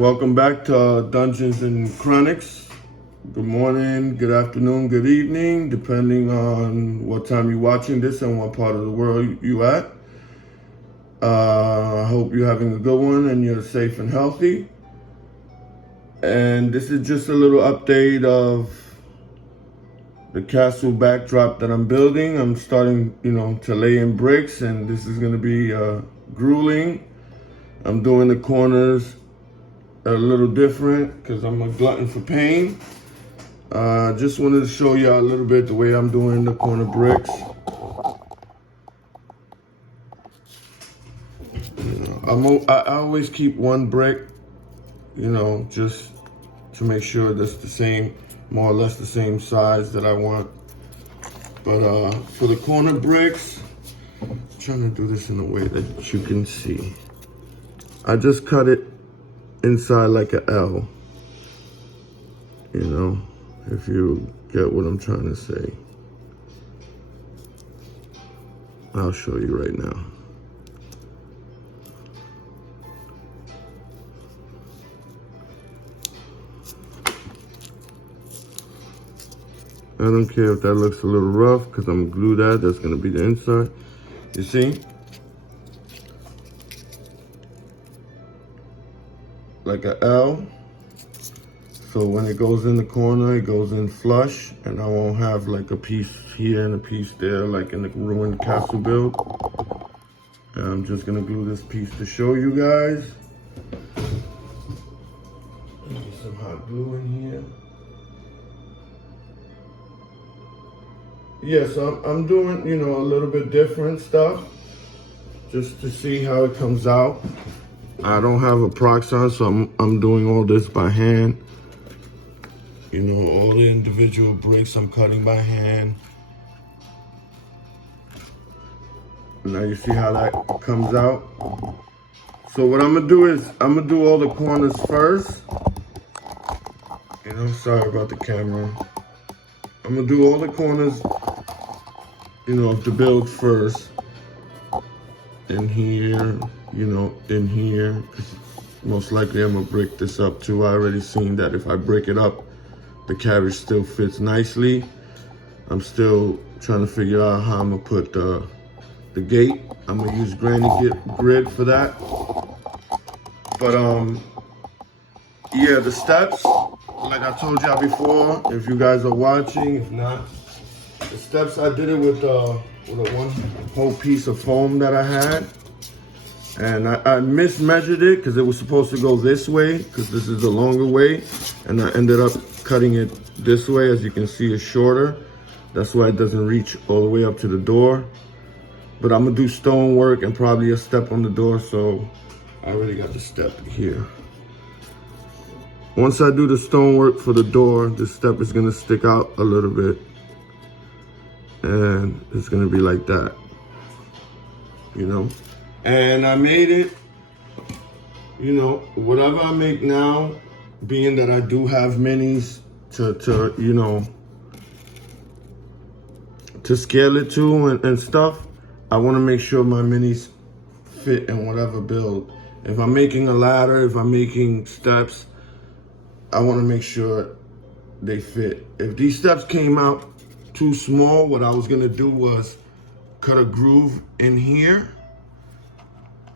Welcome back to Dungeons and Chronics. Good morning, good afternoon, good evening, depending on what time you're watching this and what part of the world you at. I hope you're having a good one and you're safe and healthy. And this is just a little update of the castle backdrop that I'm building. I'm starting, to lay in bricks, and this is going to be grueling. I'm doing the corners a little different because I'm a glutton for pain. Just wanted to show you a little bit the way I'm doing the corner bricks. I always keep one brick, just to make sure that's the same, more or less the same size that I want. But for the corner bricks, I'm trying to do this in a way that you can see. I just cut it inside like an L, if you get what I'm trying to say. I'll show you right now. I don't care if that looks a little rough because I'm gonna glue that. That's gonna be the inside. You see? Like a L. So when it goes in the corner, it goes in flush, and I won't have like a piece here and a piece there like in the ruined castle build. And I'm just gonna glue this piece to show you guys. Get some hot glue in here. Yes, I'm doing, a little bit different stuff just to see how it comes out. I don't have a Proxxon, so I'm doing all this by hand. All the individual bricks I'm cutting by hand. Now you see how that comes out. So what I'm gonna do is I'm gonna do all the corners first. Sorry about the camera. I'm gonna do all the corners, of the build first. In here, in here. Most likely I'm gonna break this up too. I already seen that if I break it up, the carriage still fits nicely. I'm still trying to figure out how I'm gonna put the gate. I'm gonna use Granny Grid for that. But yeah, the steps, like I told y'all before, if you guys are watching, if not, the steps I did it with a one whole piece of foam that I had. And I mismeasured it because it was supposed to go this way because this is the longer way. And I ended up cutting it this way. As you can see, it's shorter. That's why it doesn't reach all the way up to the door. But I'm gonna do stone work and probably a step on the door. So I already got the step here. Once I do the stone work for the door, the step is gonna stick out a little bit. And it's gonna be like that, And I made it, whatever I make now, being that I do have minis to scale it to and stuff, I want to make sure my minis fit in whatever build. If I'm making a ladder, if I'm making steps, I want to make sure they fit. If these steps came out too small, what I was going to do was cut a groove in here,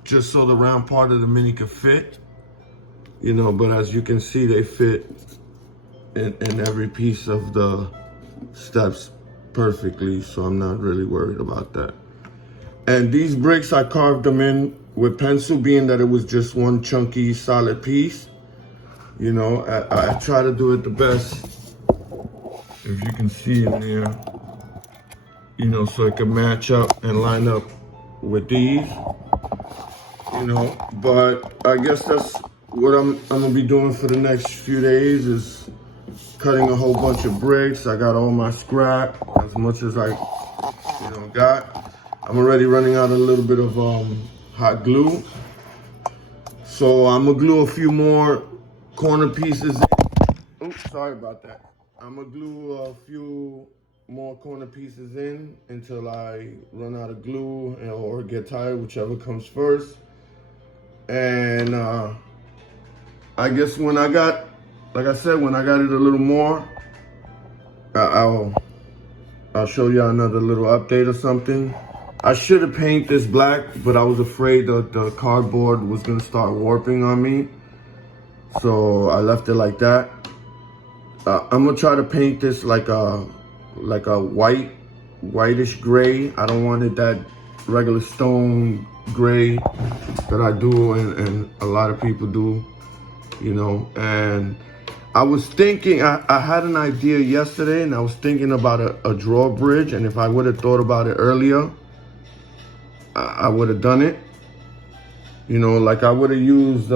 just so the round part of the mini could fit, but as you can see, they fit in every piece of the steps perfectly, so I'm not really worried about that. And these bricks, I carved them in with pencil, being that it was just one chunky solid piece. I try to do it the best, if you can see in there, so it can match up and line up with these. But I guess that's what I'm gonna be doing for the next few days, is cutting a whole bunch of bricks. I got all my scrap, as much as I got. I'm already running out a little bit of hot glue, so I'm gonna glue a few more corner pieces in. Oops, sorry about that. I'm gonna glue a few more corner pieces in until I run out of glue or get tired, whichever comes first. And I guess when I got, like I said, when I got it a little more, I'll show you another little update or something. I should have painted this black, but I was afraid that the cardboard was gonna start warping on me. So I left it like that. I'm gonna try to paint this like a whitish gray. I don't want it that regular stone gray that I do and a lot of people do, you know. And I was thinking, I had an idea yesterday, and I was thinking about a drawbridge, and if I would have thought about it earlier, I would have done it. You know, like I would have used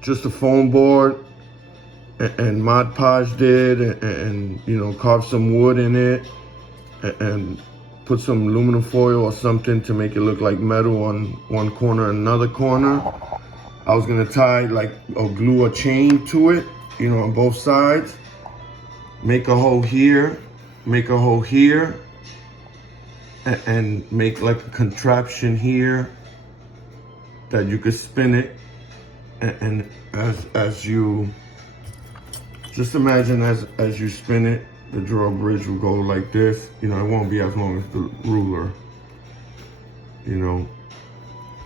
just a foam board and Mod Podge did, and you know, carved some wood in it and put some aluminum foil or something to make it look like metal on one corner and another corner. I was gonna tie like or glue a chain to it, you know, on both sides. Make a hole here, make a hole here, and make like a contraption here that you could spin it. And as you, just imagine as you spin it, the drawbridge will go like this. You know, it won't be as long as the ruler, you know.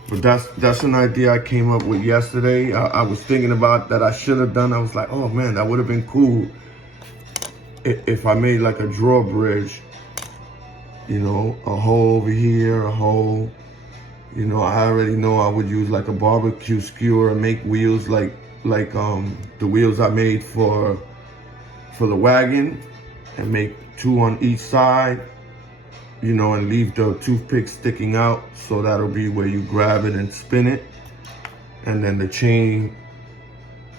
But that's an idea I came up with yesterday. I was thinking about that I should have done. I was like, oh man, that would have been cool if I made like a drawbridge. You know, a hole over here, a hole. You know, I already know I would use like a barbecue skewer and make wheels like the wheels I made for the wagon, and make two on each side. You know, and leave the toothpick sticking out, so that'll be where you grab it and spin it. And then the chain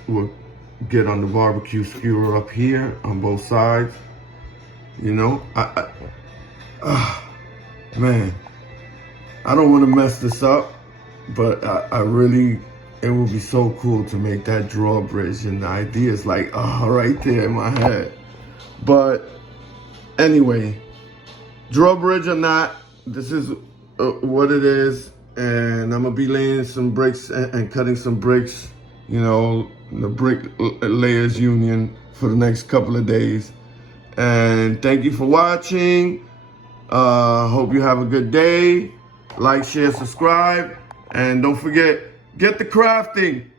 will get on the barbecue skewer up here on both sides. You know, man, I don't want to mess this up, but I really, it would be so cool to make that drawbridge, and the idea is like, right there in my head. But anyway, drawbridge or not, this is what it is, and I'm gonna be laying some bricks and cutting some bricks, you know, the brick layers union for the next couple of days. And thank you for watching. Hope you have a good day. Like, share, subscribe, and don't forget, get the crafting.